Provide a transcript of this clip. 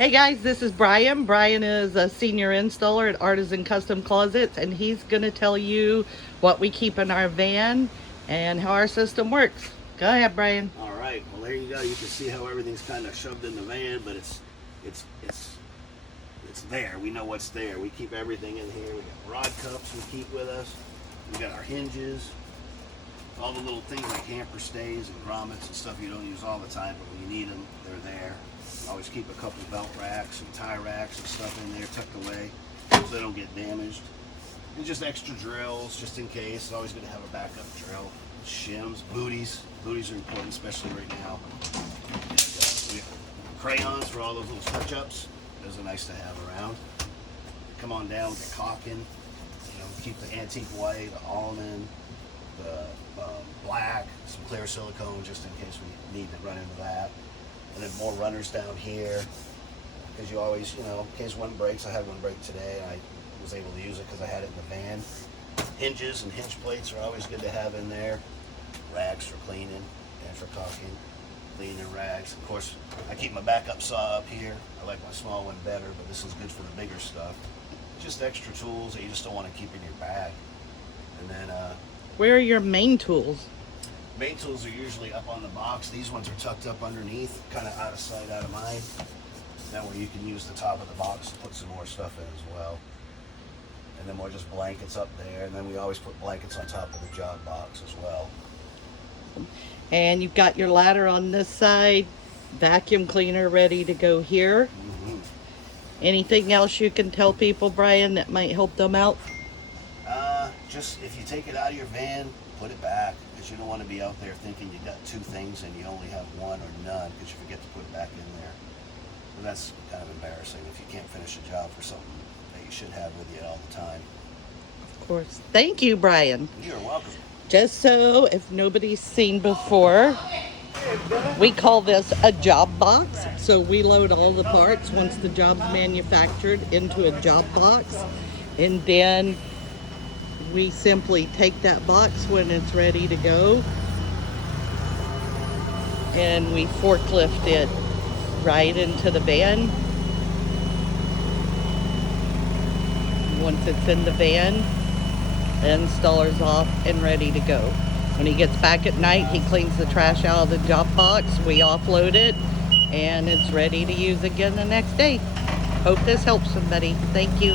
Hey guys, this is Brian. Brian is a senior installer at Artisan Custom Closets, and he's going to tell you what we keep in our van and how our system works. Go ahead, Brian. All right, well there you go. You can see how everything's kind of shoved in the van, but it's there. We know what's there. We keep everything in here. We got rod cups we keep with us. We got our hinges, all the little things like hamper stays and grommets and stuff you don't use all the time, but when you need them, they're there. Always keep a couple belt racks and tie racks and stuff in there tucked away so they don't get damaged. And just extra drills just in case. It's always good to have a backup drill. Shims, booties. Booties are important, especially right now. And, we have crayons for all those little touch-ups. Those are nice to have around. Come on down with the caulking. You know, keep the antique white, the almond, the black, some clear silicone just in case we need to run into that. And then more runners down here, because you always, you know, in case one breaks. I had one break today, and I was able to use it because I had it in the van. Hinges and hinge plates are always good to have in there. Rags for cleaning and for caulking, cleaning rags. Of course, I keep my backup saw up here. I like my small one better, but this is good for the bigger stuff. Just extra tools that you just don't want to keep in your bag. And then, Where are your main tools? main tools are usually up on the box. These ones are tucked up underneath, kind of out of sight, out of mind. That way you can use the top of the box to put some more stuff in as well. And then more just blankets up there. And then we always put blankets on top of the job box as well. And you've got your ladder on this side, vacuum cleaner ready to go here. Anything else you can tell people, Brian, that might help them out? Just if you take it out of your van, put it back, because you don't want to be out there thinking you got two things and you only have one or none, because you forget to put it back in there. And that's kind of embarrassing if you can't finish a job for something that you should have with you all the time. Of course. Thank you, Brian. You're welcome. Just so if nobody's seen before, we call this a job box. So we load all the parts once the job's manufactured into a job box, and then we simply take that box when it's ready to go and we forklift it right into the van. Once it's in the van, the installer's off and ready to go. When he gets back at night, he cleans the trash out of the job box, we offload it, and it's ready to use again the next day. Hope this helps somebody. Thank you.